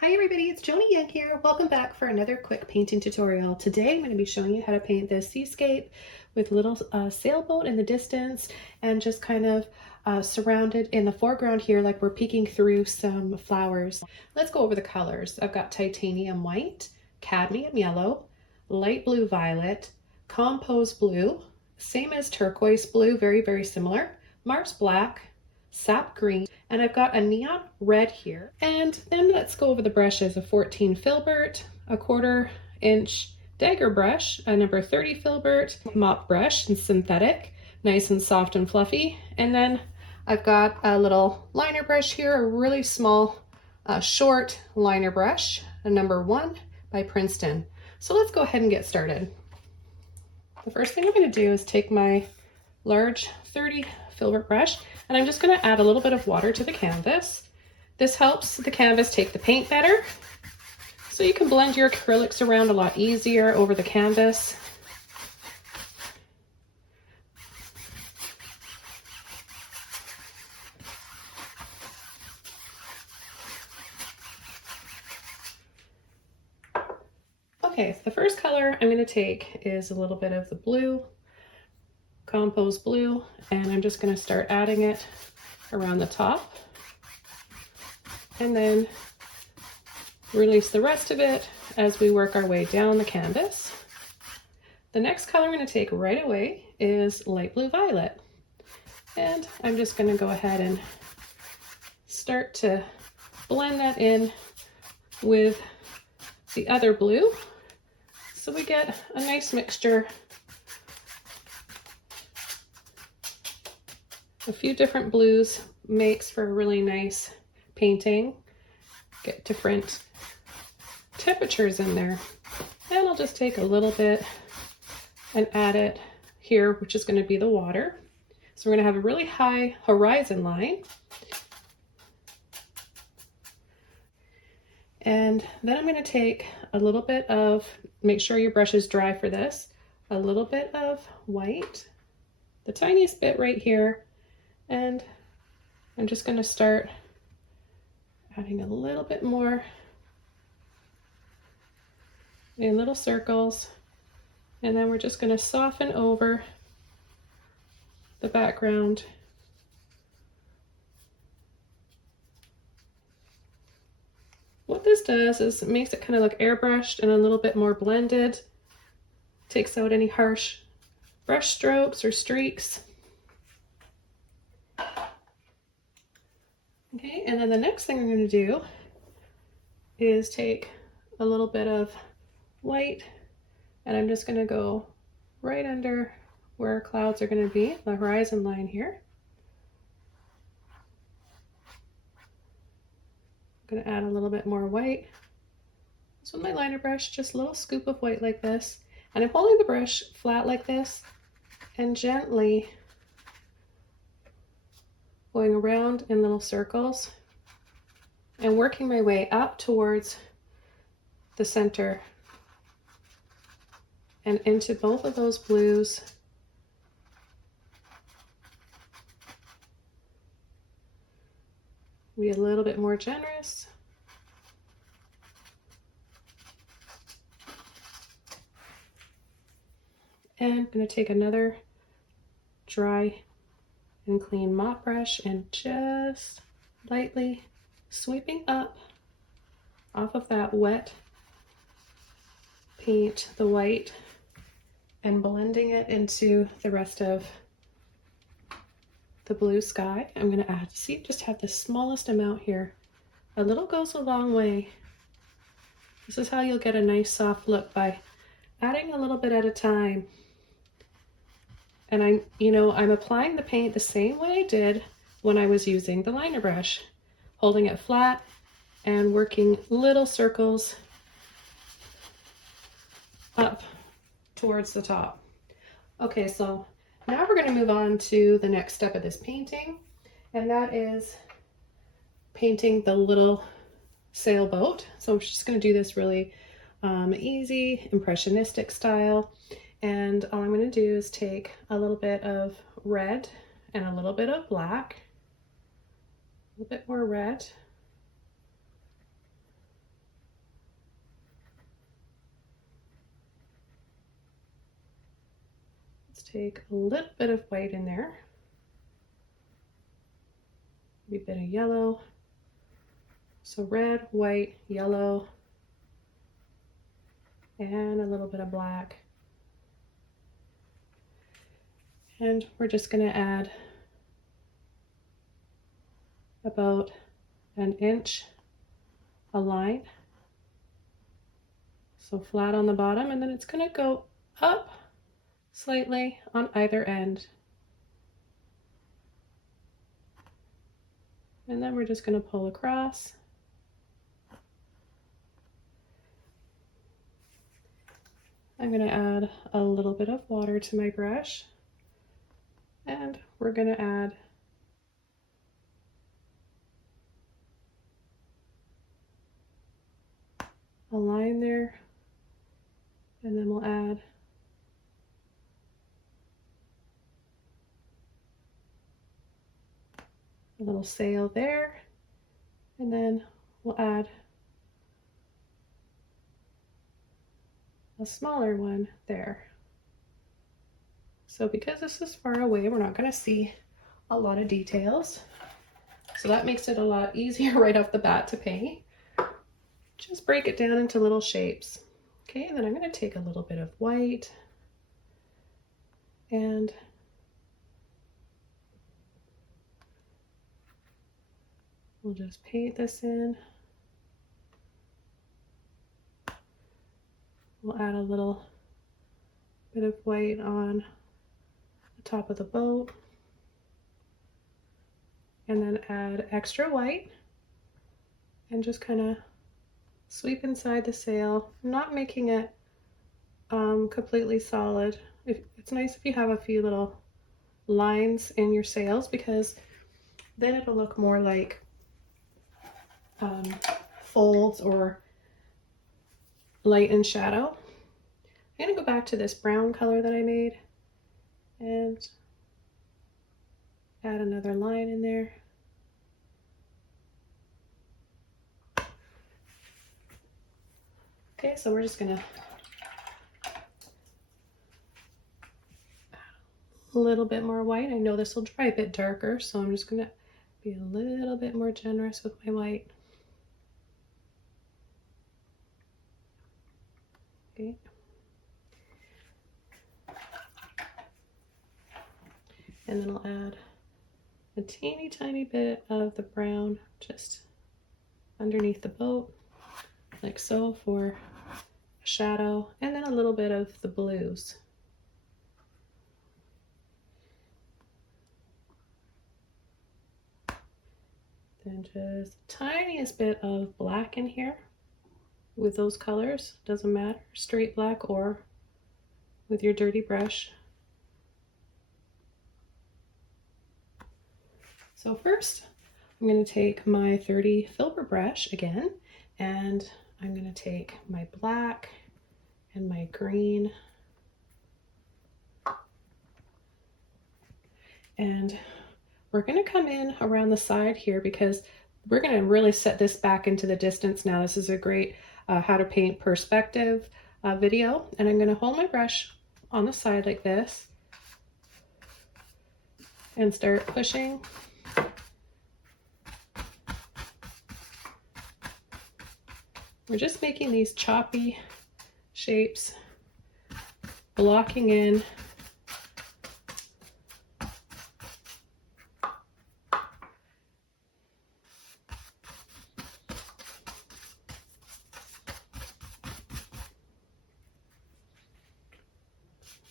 Hi everybody, it's Joni Young here. Welcome back for another quick painting tutorial. Today I'm going to be showing you how to paint this seascape with a little sailboat in the distance and just kind of surrounded in the foreground here like we're peeking through some flowers. Let's go over the colors. I've got titanium white, cadmium yellow, light blue violet, compose blue, same as turquoise blue, very similar, Mars black, sap green, and I've got a neon red here. And then let's go over the brushes: a 14 filbert, a 1/4 inch dagger brush, a number 30 filbert, mop brush in synthetic, nice and soft and fluffy. And then I've got a little liner brush here, a really small, short liner brush, a number 1 by Princeton. So let's go ahead and get started. The first thing I'm going to do is take my large 30 filbert brush, and I'm just going to add a little bit of water to the canvas. This helps the canvas take the paint better, so you can blend your acrylics around a lot easier over the canvas. Okay, so the first color I'm going to take is a little bit of the blue, compose blue, and I'm just going to start adding it around the top and then release the rest of it as we work our way down the canvas. The next color I'm going to take right away is light blue violet, and I'm just going to go ahead and start to blend that in with the other blue so we get a nice mixture. A few different blues makes for a really nice painting. Get different temperatures in there. And I'll just take a little bit and add it here, which is going to be the water. So we're going to have a really high horizon line. And then I'm going to take a little bit of, make sure your brush is dry for this, a little bit of white, the tiniest bit right here. And I'm just going to start adding a little bit more in little circles, and then we're just going to soften over the background. What this does is it makes it kind of look airbrushed and a little bit more blended, takes out any harsh brush strokes or streaks. Okay, and then the next thing I'm going to do is take a little bit of white, and I'm just going to go right under where our clouds are going to be, the horizon line here. I'm going to add a little bit more white. So with my liner brush, just a little scoop of white like this, and I'm holding the brush flat like this and gently going around in little circles and working my way up towards the center and into both of those blues. Be a little bit more generous. And I'm going to take another dry and clean mop brush and just lightly sweeping up off of that wet paint, the white, and blending it into the rest of the blue sky. I'm going to add, see, just have the smallest amount here. A little goes a long way. This is how you'll get a nice soft look, by adding a little bit at a time. And I'm applying the paint the same way I did when I was using the liner brush, holding it flat and working little circles up towards the top. Okay, so now we're going to move on to the next step of this painting, and that is painting the little sailboat. So I'm just going to do this really easy, impressionistic style. And all I'm going to do is take a little bit of red and a little bit of black, a little bit more red, just take a little bit of white in there, maybe a bit of yellow. So red, white, yellow, and a little bit of black. And we're just going to add about an inch a line. So flat on the bottom, and then it's going to go up slightly on either end. And then we're just going to pull across. I'm going to add a little bit of water to my brush, and we're going to add a line there, and then we'll add a little sail there, and then we'll add a smaller one there. So because this is far away, we're not going to see a lot of details. So that makes it a lot easier right off the bat to paint. Just break it down into little shapes. Okay, and then I'm going to take a little bit of white and we'll just paint this in. We'll add a little bit of white on the top of the boat, and then add extra white and just kind of sweep inside the sail. I'm not making it completely solid. It's nice if you have a few little lines in your sails, because then it'll look more like folds or light and shadow. I'm going to go back to this brown color that I made and add another line in there. Okay, so we're just going to add a little bit more white. I know this will dry a bit darker, so I'm just going to be a little bit more generous with my white. Okay. And then I'll add a teeny tiny bit of the brown just underneath the boat, like so, for a shadow, and then a little bit of the blues. Then just the tiniest bit of black in here with those colors. Doesn't matter, straight black or with your dirty brush. So first, I'm going to take my 30 filbert brush again, and I'm going to take my black and my green, and we're going to come in around the side here because we're going to really set this back into the distance now. This is a great how to paint perspective video, and I'm going to hold my brush on the side like this and start pushing. We're just making these choppy shapes, blocking in.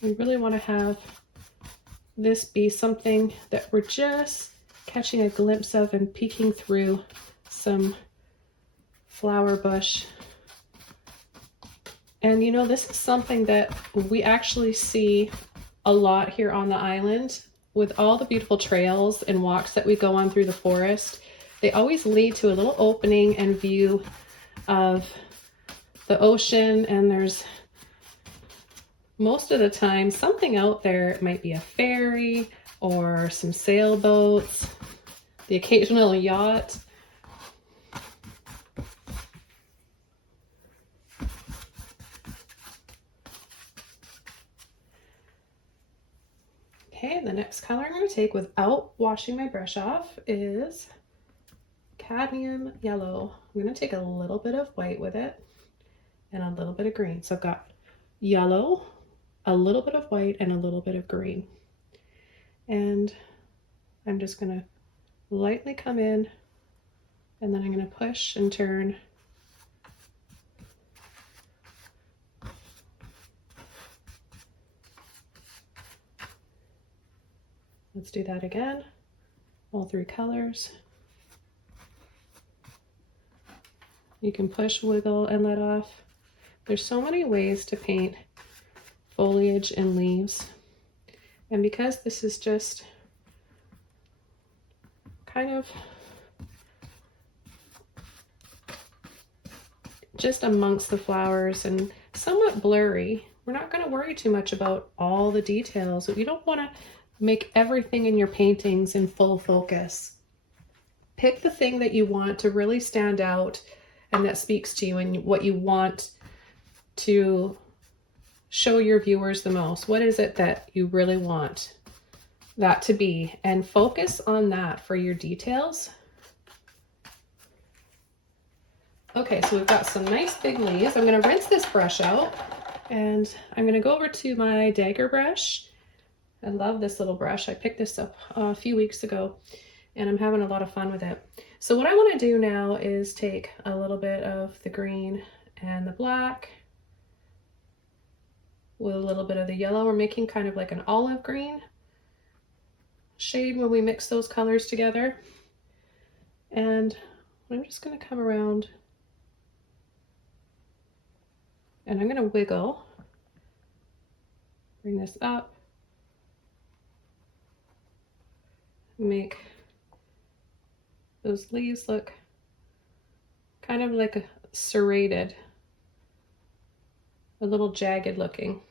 We really want to have this be something that we're just catching a glimpse of and peeking through some flower bush. And you know, this is something that we actually see a lot here on the island with all the beautiful trails and walks that we go on through the forest. They always lead to a little opening and view of the ocean, and there's most of the time something out there. It might be a ferry or some sailboats, the occasional yacht. next color I'm going to take without washing my brush off is Cadmium Yellow. I'm going to take a little bit of white with it and a little bit of green. So I've got yellow, a little bit of white, and a little bit of green. And I'm just going to lightly come in, and then I'm going to push and turn. Let's do that again, all three colors. You can push, wiggle, and let off. There's so many ways to paint foliage and leaves. And because this is just kind of just amongst the flowers and somewhat blurry, we're not going to worry too much about all the details. You don't want to make everything in your paintings in full focus. Pick the thing that you want to really stand out and that speaks to you and what you want to show your viewers the most. What is it that you really want that to be? And focus on that for your details. Okay, so we've got some nice big leaves. I'm going to rinse this brush out, and I'm going to go over to my dagger brush. I love this little brush. I picked this up a few weeks ago, and I'm having a lot of fun with it. So what I want to do now is take a little bit of the green and the black with a little bit of the yellow. We're making kind of like an olive green shade when we mix those colors together. And I'm just going to come around and I'm going to wiggle, bring this up, make those leaves look kind of like a serrated, a little jagged looking.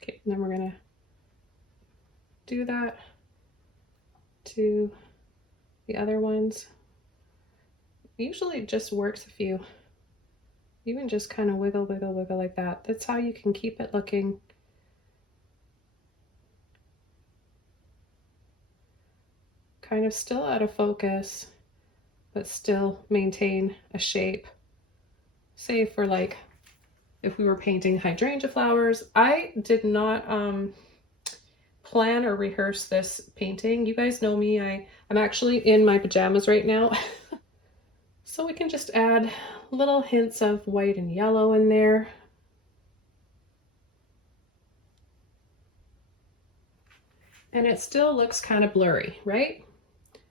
Okay, and then we're gonna do that to the other ones. Usually it just works if you even just kind of wiggle, wiggle, wiggle like that. That's how you can keep it looking kind of still out of focus, but still maintain a shape. Say for like, if we were painting hydrangea flowers. I did not plan or rehearse this painting. You guys know me, I'm actually in my pajamas right now. So we can just add little hints of white and yellow in there. And it still looks kind of blurry, right?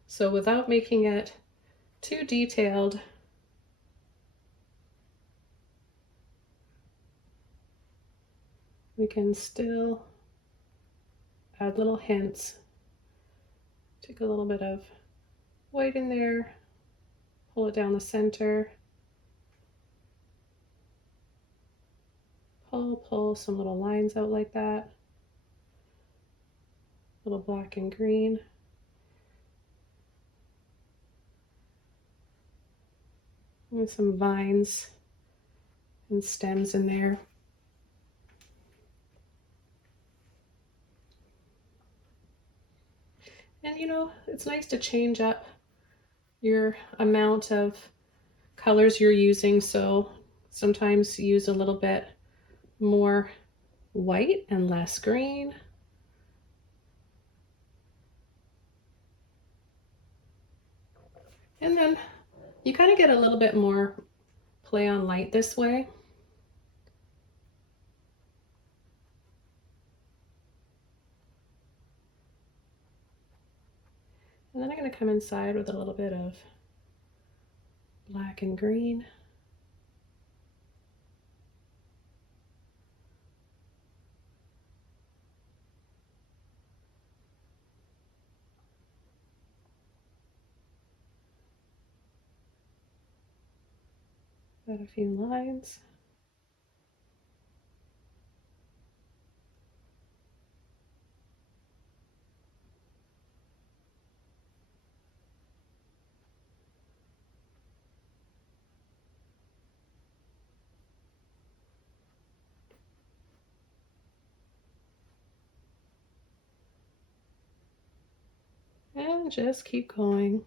So without making it too detailed, we can still add little hints. Take a little bit of white in there, pull it down the center, pull some little lines out like that, little black and green. And some vines and stems in there. And you know, it's nice to change up your amount of colors you're using. So sometimes use a little bit more white and less green. And then you kind of get a little bit more play on light this way. And then I'm going to come inside with a little bit of black and green. Add a few lines. And just keep going.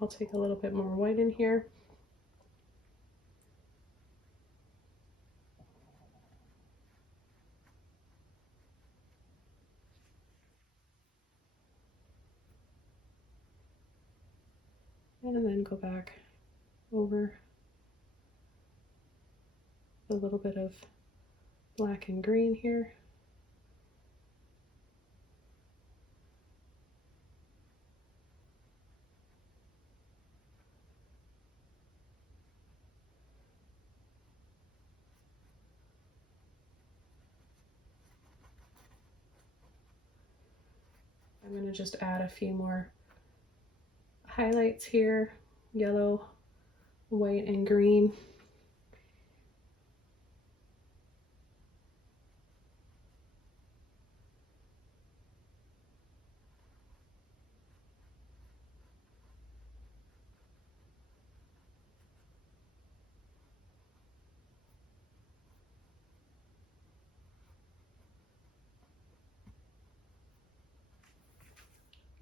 I'll take a little bit more white in here. And then go back over a little bit of black and green here. I'm going to just add a few more highlights here, yellow, white, and green.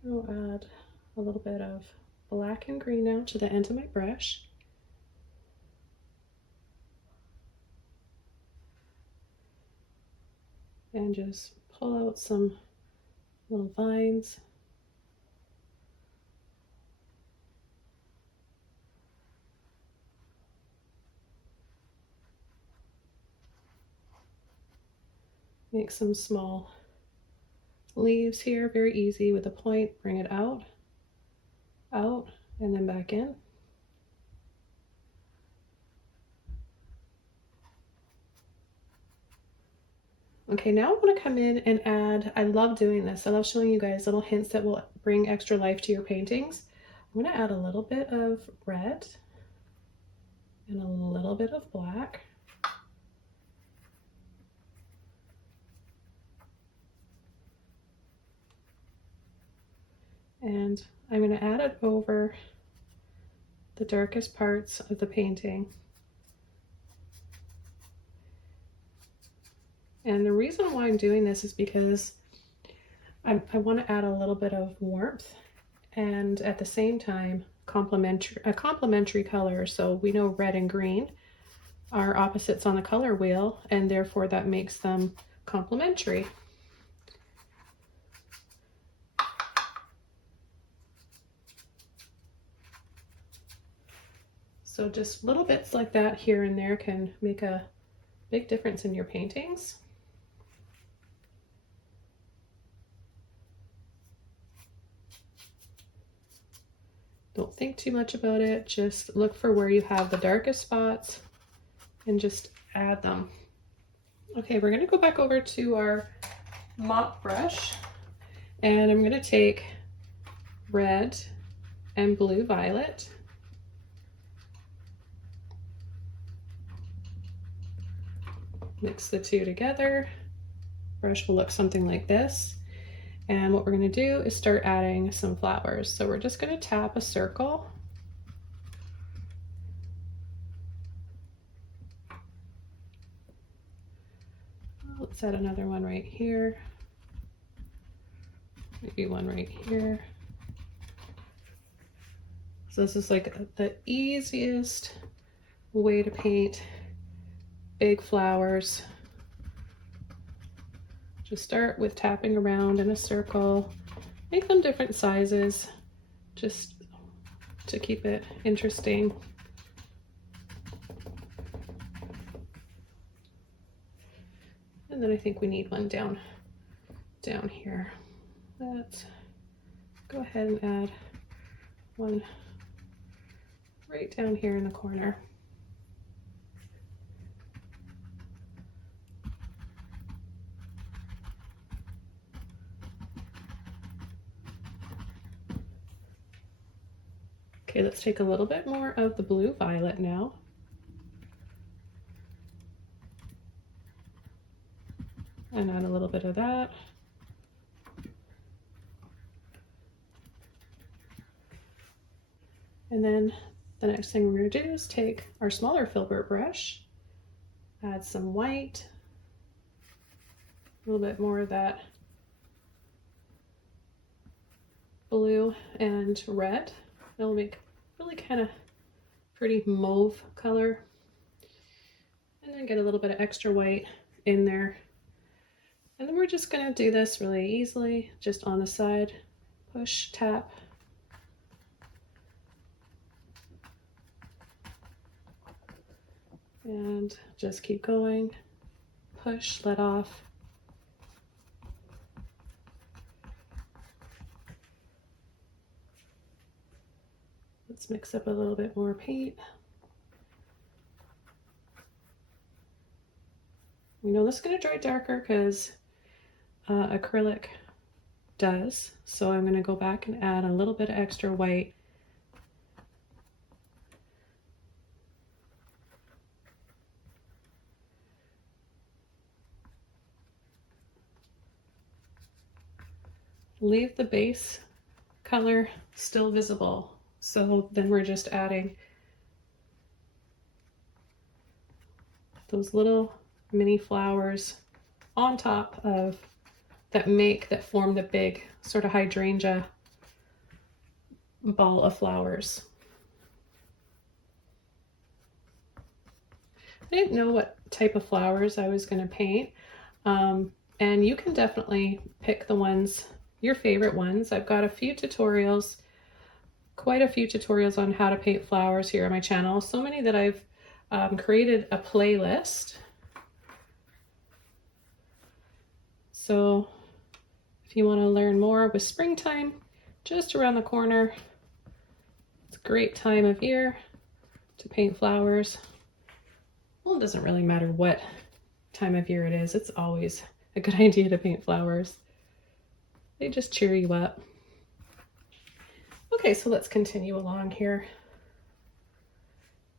I'll add a little bit of black and green now to the end of my brush. And just pull out some little vines. Make some small leaves here, very easy with a point. Bring it out, and then back in. Okay, now I want to come in and add, I love doing this. I love showing you guys little hints that will bring extra life to your paintings. I'm going to add a little bit of red and a little bit of black. And I'm going to add it over the darkest parts of the painting. And the reason why I'm doing this is because I want to add a little bit of warmth and at the same time a complementary color. So we know red and green are opposites on the color wheel, and therefore that makes them complementary. So just little bits like that here and there can make a big difference in your paintings. Don't think too much about it. Just look for where you have the darkest spots and just add them. Okay, we're gonna go back over to our mop brush, and I'm gonna take red and blue violet. Mix the two together. Brush will look something like this. And what we're going to do is start adding some flowers. So we're just going to tap a circle. Let's add another one right here. Maybe one right here. So this is like the easiest way to paint big flowers. Just start with tapping around in a circle. Make them different sizes just to keep it interesting. And then I think we need one down here. Let's go ahead and add one right down here in the corner. Okay, let's take a little bit more of the blue violet now. and add a little bit of that. And then the next thing we're going to do is take our smaller filbert brush, add some white, a little bit more of that blue and red. It'll make really kind of pretty mauve color. And then get a little bit of extra white in there. And then we're just going to do this really easily, just on the side. Push, tap. And just keep going. Push, let off. Let's mix up a little bit more paint. We know this is going to dry darker because acrylic does. So I'm going to go back and add a little bit of extra white. Leave the base color still visible. So then we're just adding those little mini flowers on top of that form the big sort of hydrangea ball of flowers. I didn't know what type of flowers I was going to paint, and you can definitely pick the ones, your favorite ones. I've got a few tutorials, quite a few tutorials on how to paint flowers here on my channel. So many that I've created a playlist. So if you want to learn more with springtime, just around the corner, it's a great time of year to paint flowers. Well, it doesn't really matter what time of year it is. It's always a good idea to paint flowers. They just cheer you up. Okay, so let's continue along here.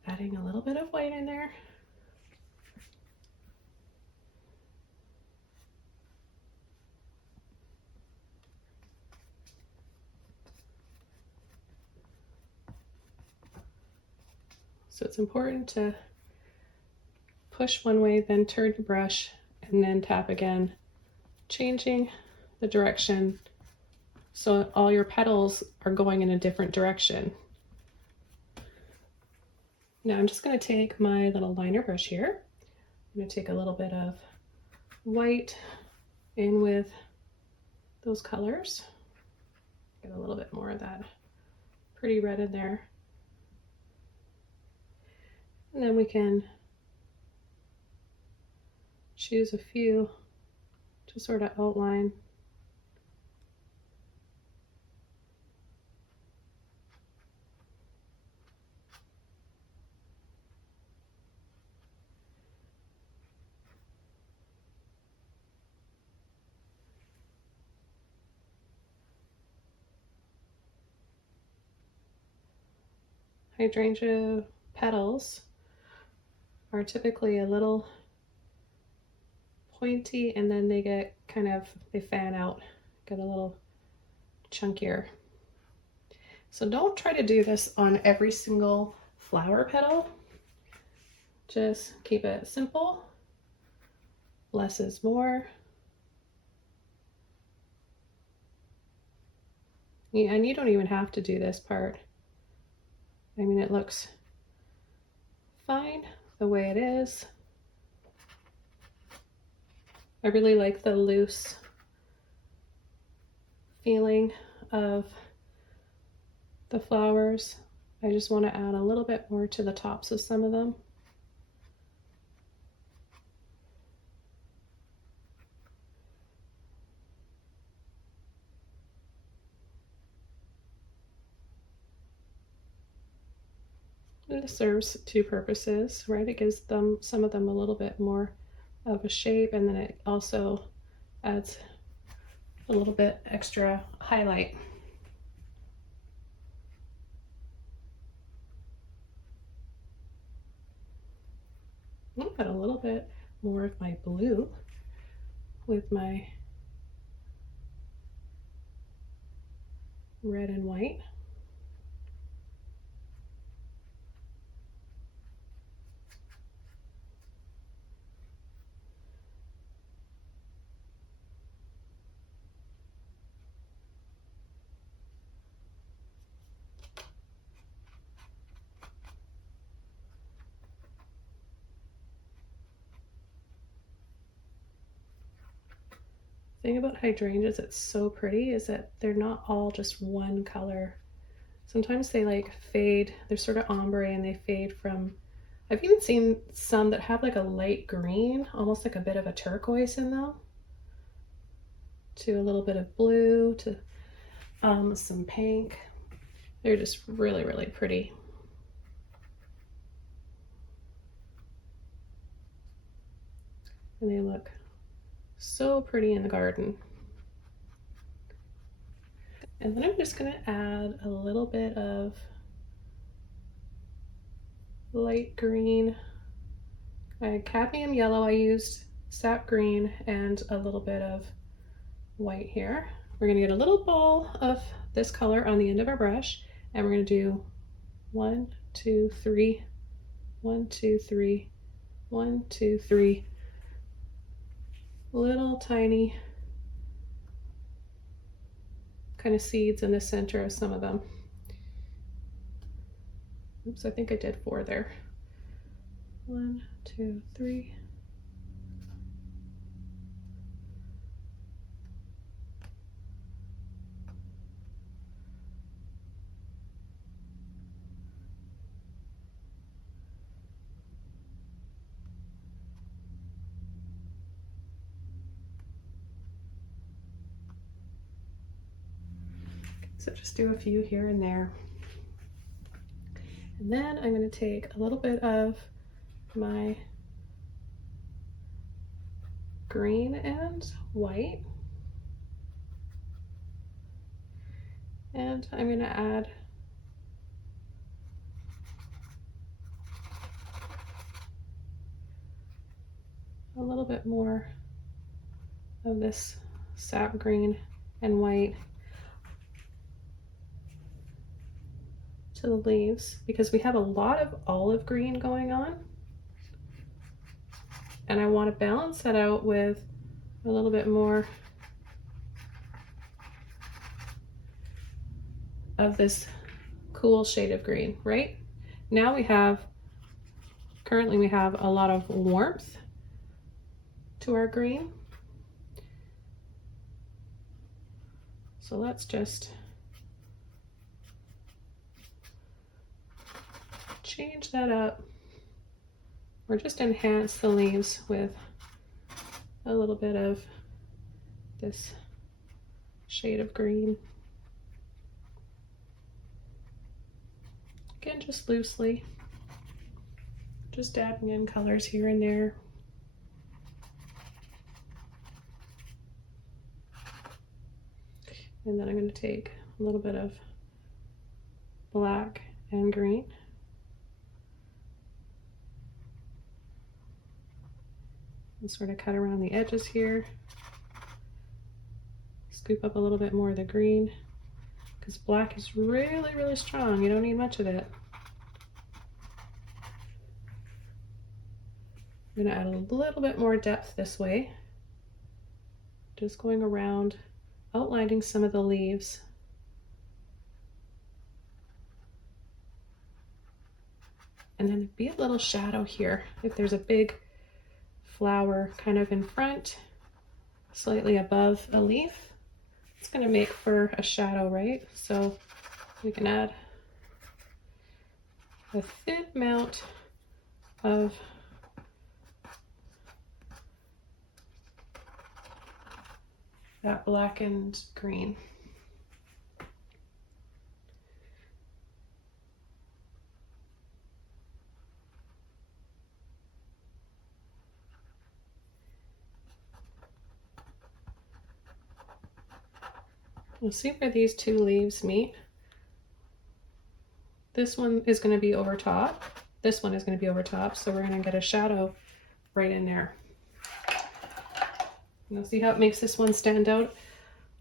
Adding a little bit of white in there. So it's important to push one way, then turn your brush, and then tap again, changing the direction so all your petals are going in a different direction. Now I'm just going to take my little liner brush here. I'm going to take a little bit of white in with those colors. Get a little bit more of that pretty red in there. And then we can choose a few to sort of outline. Hydrangea petals are typically a little pointy, and then they get they fan out, get a little chunkier. So don't try to do this on every single flower petal. Just keep it simple. Less is more. Yeah, and you don't even have to do this part. I mean, it looks fine the way it is. I really like the loose feeling of the flowers. I just want to add a little bit more to the tops of some of them. And this serves two purposes, right? It gives them, some of them, a little bit more of a shape, and then it also adds a little bit extra highlight. I'll put a little bit more of my blue with my red and white. The thing about hydrangeas that's so pretty is that they're not all just one color. Sometimes they like fade, they're sort of ombre and they fade from, I've even seen some that have like a light green, almost like a bit of a turquoise in them, to a little bit of blue, to some pink. They're just really, really pretty. And they look so pretty in the garden. And then I'm just going to add a little bit of light green. Cadmium yellow I used, sap green, and a little bit of white here. We're going to get a little ball of this color on the end of our brush, and we're going to do 1, 2, 3, 1, 2, 3, 1, 2, 3, little tiny kind of seeds in the center of some of them. Oops, I think I did 4 there. 1, 2, 3. So just do a few here and there. And then I'm going to take a little bit of my green and white, and I'm going to add a little bit more of this sap green and white to the leaves, because we have a lot of olive green going on, and I want to balance that out with a little bit more of this cool shade of green. Right now currently we have a lot of warmth to our green, so let's just change that up, or just enhance the leaves with a little bit of this shade of green. Again, just loosely, just adding in colors here and there. And then I'm going to take a little bit of black and green. And sort of cut around the edges here. Scoop up a little bit more of the green, because black is really, really strong. You don't need much of it. I'm going to add a little bit more depth this way. Just going around, outlining some of the leaves. And then be a little shadow here. If there's a big flower kind of in front, slightly above a leaf, it's going to make for a shadow, right? So we can add a thin amount of that black and green. We'll see where these two leaves meet. This one is going to be over top. This one is going to be over top, so we're going to get a shadow right in there. Now see how it makes this one stand out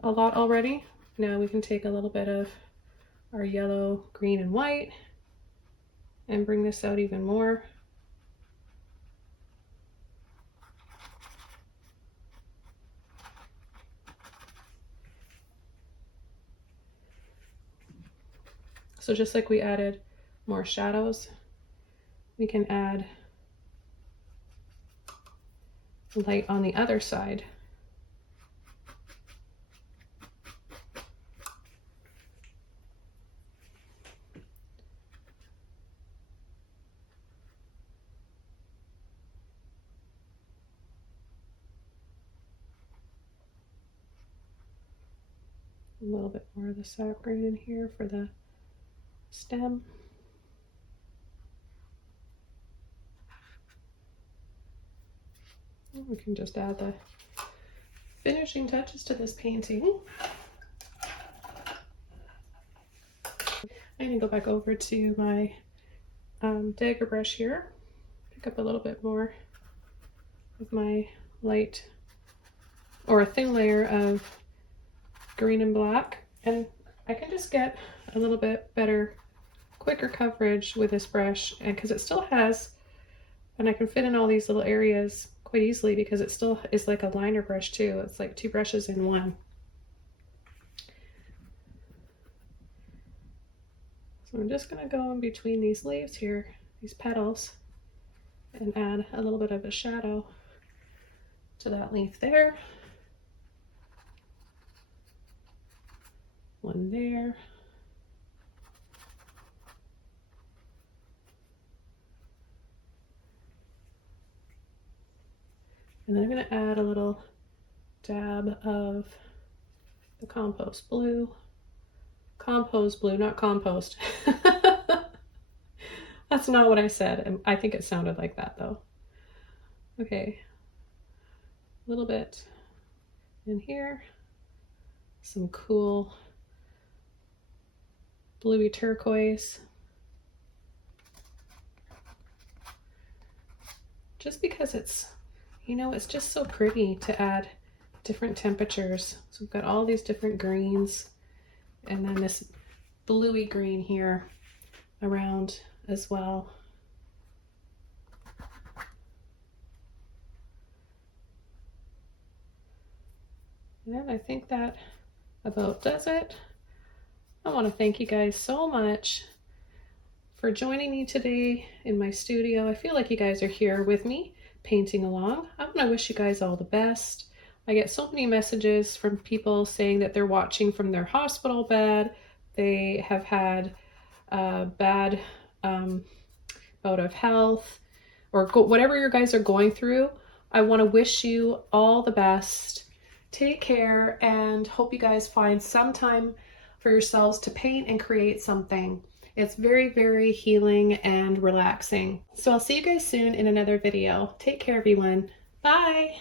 a lot already? Now we can take a little bit of our yellow, green, and white and bring this out even more. So just like we added more shadows, we can add light on the other side. A little bit more of the sap green in here for the stem. And we can just add the finishing touches to this painting. I'm gonna go back over to my dagger brush here, pick up a little bit more of my light or a thin layer of green and black, and I can just get a little bit better, quicker coverage with this brush, and because it still has, and I can fit in all these little areas quite easily because it still is like a liner brush too. It's like two brushes in one. So I'm just gonna go in between these leaves here, these petals, and add a little bit of a shadow to that leaf there. One there. And then I'm going to add a little dab of the compost blue. Compost blue, not compost. That's not what I said. I think it sounded like that though. Okay. A little bit in here. Some cool bluey turquoise. Just because it's, you know, it's just so pretty to add different temperatures. So we've got all these different greens and then this bluey green here around as well. And I think that about does it. I want to thank you guys so much for joining me today in my studio. I feel like you guys are here with me painting along. I want to wish you guys all the best. I get so many messages from people saying that they're watching from their hospital bed. They have had a bad bout of health or whatever you guys are going through. I want to wish you all the best. Take care and hope you guys find some time for yourselves to paint and create something. It's very, very healing and relaxing. So I'll see you guys soon in another video. Take care, everyone. Bye.